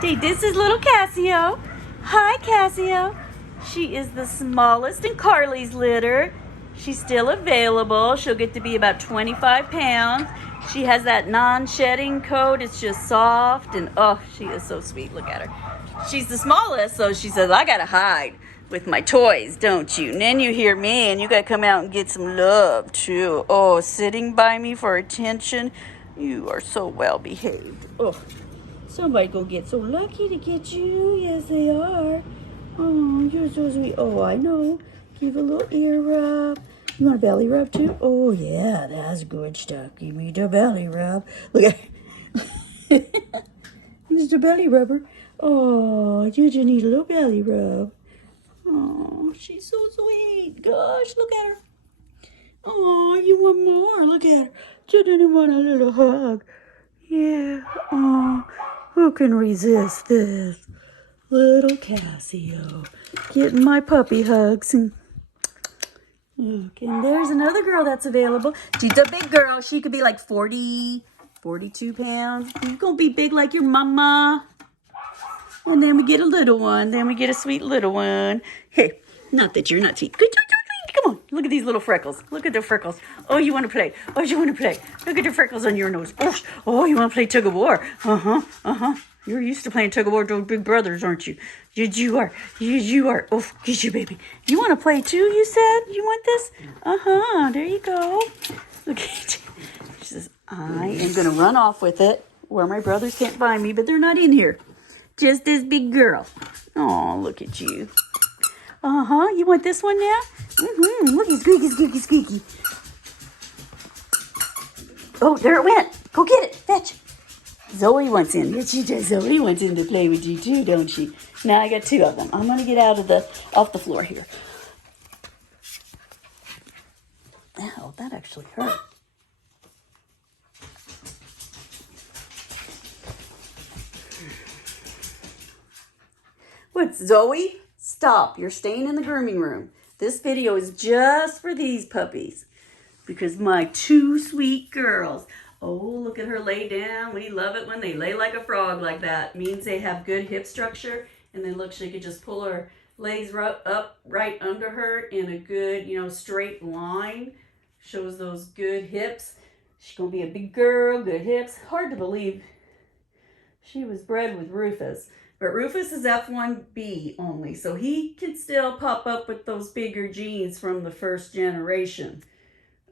See, this is little Casio. Hi, Casio. She is the smallest in Carly's litter. She's still available. She'll get to be about 25 pounds. She has that non-shedding coat. It's just soft and oh, she is so sweet. Look at her. She's the smallest, so she says, I gotta hide with my toys, don't you? And then you hear me and you gotta come out and get some love too. Oh, sitting by me for attention. You are so well behaved. Oh, somebody gonna get so lucky to get you. Yes, they are. Oh, you're so sweet. Oh, I know. Give a little ear rub. You want a belly rub too? Oh, yeah, that's good stuff. Give me the belly rub. Look at It's the belly rubber. Oh, you just need a little belly rub. Oh, she's so sweet. Gosh, look at her. Oh, you want more? Look at her. You didn't want a little hug. Yeah. Oh, who can resist this? Little Casio getting my puppy hugs. And look, and there's another girl that's available. She's a big girl. She could be like 40, 42 pounds. You're going to be big like your mama. And then we get a little one. Then we get a sweet little one. Hey, not that you're not sweet. Good. Come on. Look at these little freckles. Look at the freckles. Oh, you want to play. Oh, you want to play. Look at the freckles on your nose. Oh, you want to play tug of war. Uh-huh. You're used to playing tug of war with those big brothers, aren't you? Yes, you are. Yes, you are. Oh, get you, baby. You want to play too, you said? You want this? Uh-huh. There you go. Look at you. She says, I am going to run off with it where my brothers can't find me, but they're not in here. Just this big girl. Oh, look at you. Uh-huh. You want this one now? Look, he's squeaky. Oh, there it went. Go get it. Fetch. Zoe wants in. Yes, she does. Zoe wants in to play with you too, don't she? Now I got two of them. I'm going to get off the floor here. Ow, that actually hurt. What, Zoe? Stop. You're staying in the grooming room. This video is just for these puppies because my two sweet girls. Oh, look at her lay down. We love it when they lay like a frog like that. It means they have good hip structure. And then look, she could just pull her legs up right under her in a good, straight line. Shows those good hips. She's going to be a big girl, good hips. Hard to believe she was bred with Rufus. But Rufus is F1B only, so he can still pop up with those bigger genes from the first generation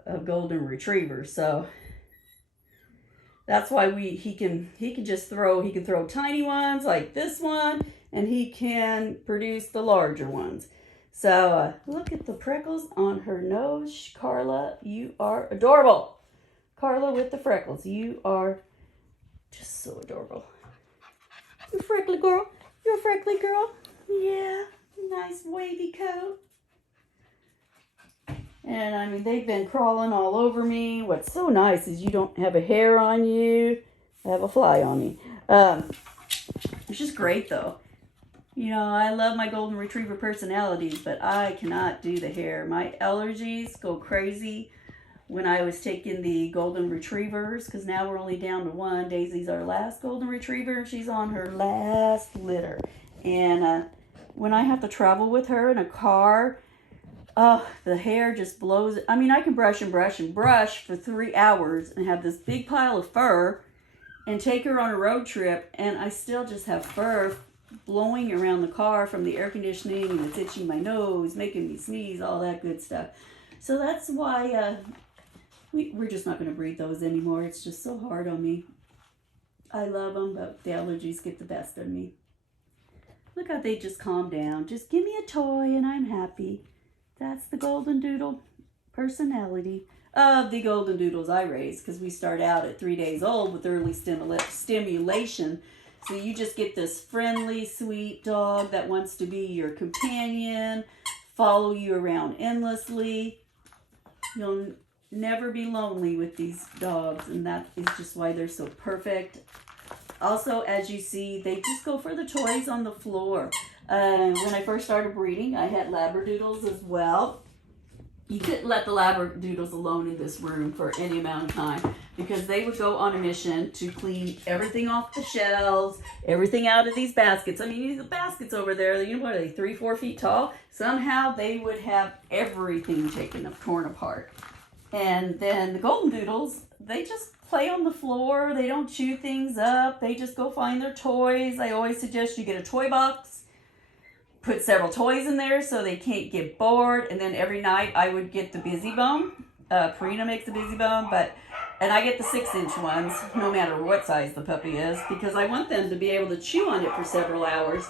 of golden retrievers. So that's why he can throw tiny ones like this one, and he can produce the larger ones. So look at the freckles on her nose. Carla, you are adorable. Carla with the freckles, you are just so adorable. You freckly girl. You're a freckly girl. Yeah. Nice wavy coat. And I mean, they've been crawling all over me. What's so nice is you don't have a hair on you. I have a fly on me. It's just great though. I love my golden retriever personalities, but I cannot do the hair. My allergies go crazy when I was taking the golden retrievers, because now we're only down to one. Daisy's our last golden retriever. She's on her last litter. And when I have to travel with her in a car, the hair just blows. I mean, I can brush for 3 hours and have this big pile of fur and take her on a road trip, and I still just have fur blowing around the car from the air conditioning, and it's itching my nose, making me sneeze, all that good stuff. So that's why we're just not going to breed those anymore. It's just so hard on me. I love them, but the allergies get the best of me. Look how they just calm down. Just give me a toy and I'm happy. That's the golden doodle personality of the golden doodles I raise, because we start out at 3 days old with early stimulation. So you just get this friendly, sweet dog that wants to be your companion, follow you around endlessly. You'll never be lonely with these dogs, and that is just why they're so perfect. Also, as you see, they just go for the toys on the floor. When I first started breeding, I had Labradoodles as well. You couldn't let the Labradoodles alone in this room for any amount of time because they would go on a mission to clean everything off the shelves, everything out of these baskets. I mean, these baskets over there, you know, what are they, 3-4 feet tall? Somehow they would have everything torn apart. And then the Goldendoodles, they just play on the floor. They don't chew things up. They just go find their toys. I always suggest you get a toy box, put several toys in there so they can't get bored. And then every night I would get the Busy Bone. Purina makes the Busy Bone, and I get the 6-inch ones, no matter what size the puppy is, because I want them to be able to chew on it for several hours.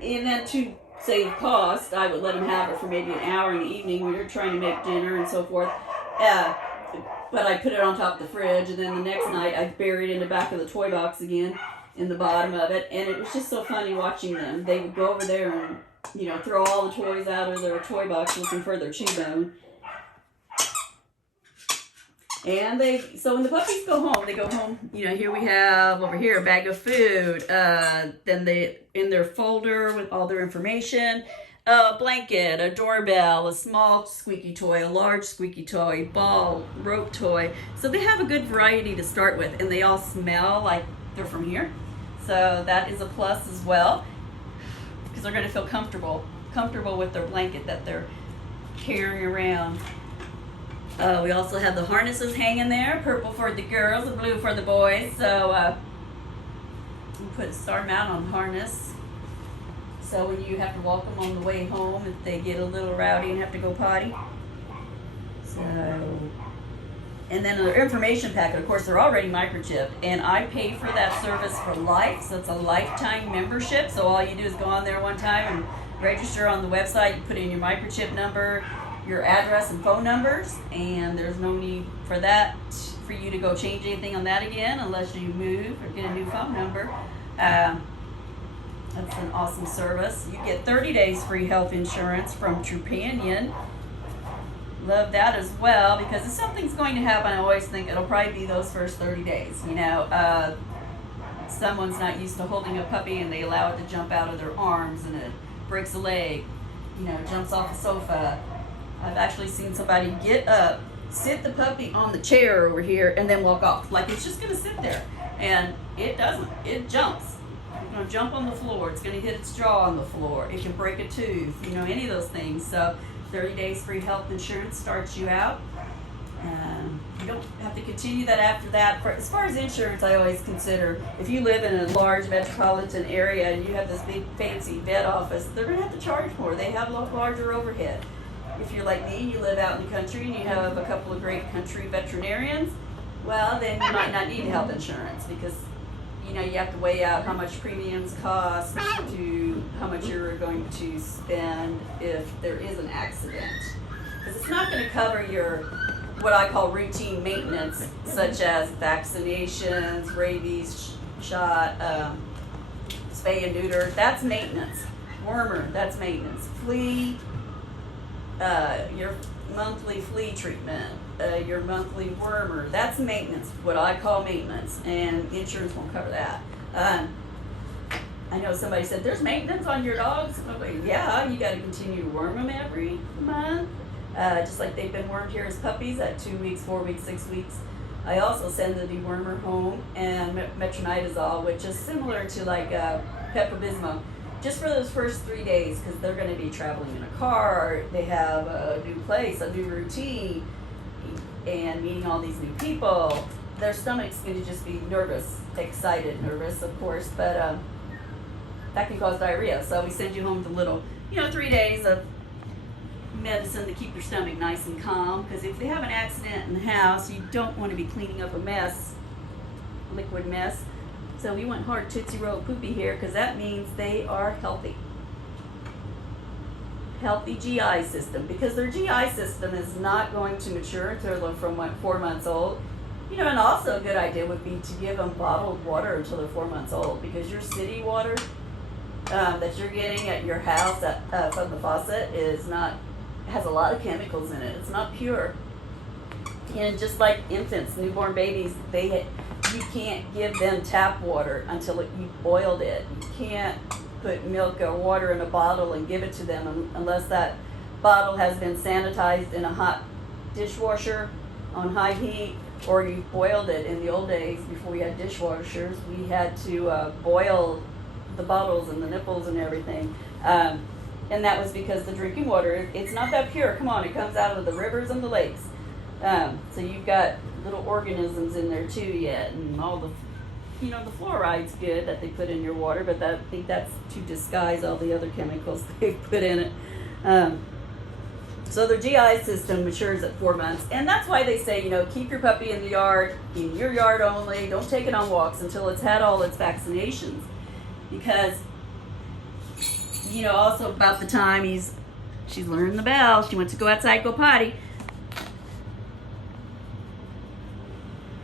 And then to save cost, I would let them have it for maybe an hour in the evening when you're trying to make dinner and so forth. But I put it on top of the fridge, and then the next night I bury it in the back of the toy box again, in the bottom of it. And it was just so funny watching them. They would go over there and, you know, throw all the toys out of their toy box looking for their chew bone. And so when the puppies go home, they go home, you know, here we have over here a bag of food. Then they, in their folder with all their information, a blanket, a doorbell, a small squeaky toy, a large squeaky toy, ball, rope toy. So they have a good variety to start with, and they all smell like they're from here. So that is a plus as well, because they're going to feel comfortable with their blanket that they're carrying around. We also have the harnesses hanging there, purple for the girls and blue for the boys. So we start them out on harness. So when you have to walk them on the way home, if they get a little rowdy and have to go potty. So, and then the information packet, of course, they're already microchipped, and I pay for that service for life. So it's a lifetime membership. So all you do is go on there one time and register on the website. You put in your microchip number, your address and phone numbers, and there's no need for that for you to go change anything on that again unless you move or get a new phone number. That's an awesome service. You get 30 days free health insurance from Trupanion. Love that as well, because if something's going to happen, I always think it'll probably be those first 30 days. You know, someone's not used to holding a puppy and they allow it to jump out of their arms and it breaks a leg, you know, jumps off a sofa. I've actually seen somebody get up, sit the puppy on the chair over here, and then walk off. Like it's just going to sit there. And it doesn't. It jumps. It's going to jump on the floor. It's going to hit its jaw on the floor. It can break a tooth, you know, any of those things. So 30 days free health insurance starts you out. You don't have to continue that after that. As far as insurance, I always consider if you live in a large metropolitan area and you have this big fancy vet office, they're going to have to charge more. They have a larger overhead. If you're like me and you live out in the country and you have a couple of great country veterinarians, well, then you might not need health insurance because, you know, you have to weigh out how much premiums cost to how much you're going to spend if there is an accident. Because it's not going to cover your, what I call routine maintenance, such as vaccinations, rabies shot, spay and neuter. That's maintenance. Wormer, that's maintenance. Flea, your monthly flea treatment, your monthly wormer, that's maintenance, what I call maintenance, and insurance won't cover that. I know somebody said, there's maintenance on your dogs? Like, yeah, you got to continue to worm them every month, just like they've been wormed here as puppies at 2 weeks, 4 weeks, 6 weeks. I also send the dewormer home and metronidazole, which is similar to like Pepto-Bismol, just for those first 3 days, because they're going to be traveling in a car, they have a new place, a new routine, and meeting all these new people. Their stomach's going to just be nervous, excited, nervous, of course, but that can cause diarrhea. So we send you home with a little, 3 days of medicine to keep your stomach nice and calm, because if they have an accident in the house, you don't want to be cleaning up a mess, liquid mess. So we went hard Tootsie Roll Poopy here because that means they are healthy. Healthy GI system, because their GI system is not going to mature until they're from 4 months old. And also a good idea would be to give them bottled water until they're 4 months old, because your city water that you're getting at your house from the faucet has a lot of chemicals in it. It's not pure. And just like infants, newborn babies, you can't give them tap water until you boiled it. You can't put milk or water in a bottle and give it to them unless that bottle has been sanitized in a hot dishwasher on high heat or you boiled it. In the old days, before we had dishwashers, we had to boil the bottles and the nipples and everything. And that was because the drinking water, it's not that pure. Come on, it comes out of the rivers and the lakes. So you've got little organisms in there too yet, and all the, you know, the fluoride's good that they put in your water, but I think that's to disguise all the other chemicals they put in it. So their GI system matures at 4 months, and that's why they say, you know, keep your puppy in the yard, in your yard only. Don't take it on walks until it's had all its vaccinations, because, you know, also about the time she's learning the bell, she wants to go outside, go potty.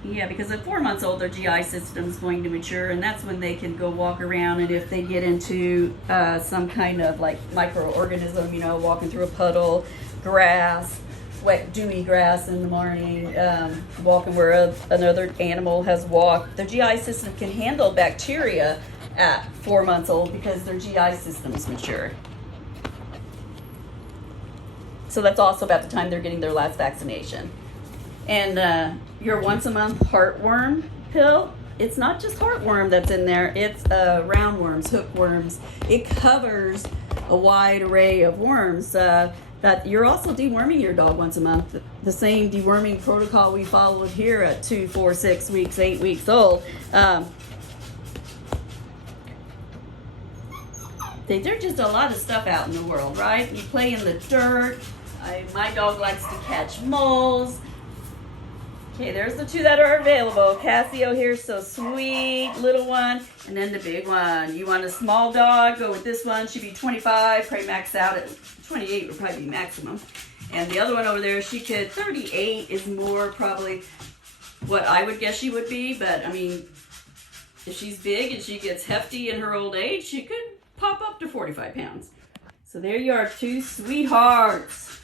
Yeah, because at 4 months old, their GI system is going to mature, and that's when they can go walk around. And if they get into some kind of like microorganism, you know, walking through a puddle, grass, wet dewy grass in the morning, walking where another animal has walked, their GI system can handle bacteria at 4 months old because their GI system is mature. So that's also about the time they're getting their last vaccination. And your once a month heartworm pill, it's not just heartworm that's in there, it's roundworms, hookworms. It covers a wide array of worms. That you're also deworming your dog once a month. The same deworming protocol we followed here at 2, 4, 6 weeks, 8 weeks old. There's just a lot of stuff out in the world, right? You play in the dirt. My dog likes to catch moles. Okay, there's the 2 that are available. Casio here, so sweet, little one, and then the big one. You want a small dog, go with this one. She'd be 25, probably max out at 28 would probably be maximum. And the other one over there, she could, 38 is more probably what I would guess she would be, but I mean, if she's big and she gets hefty in her old age, she could pop up to 45 pounds. So there you are, 2 sweethearts.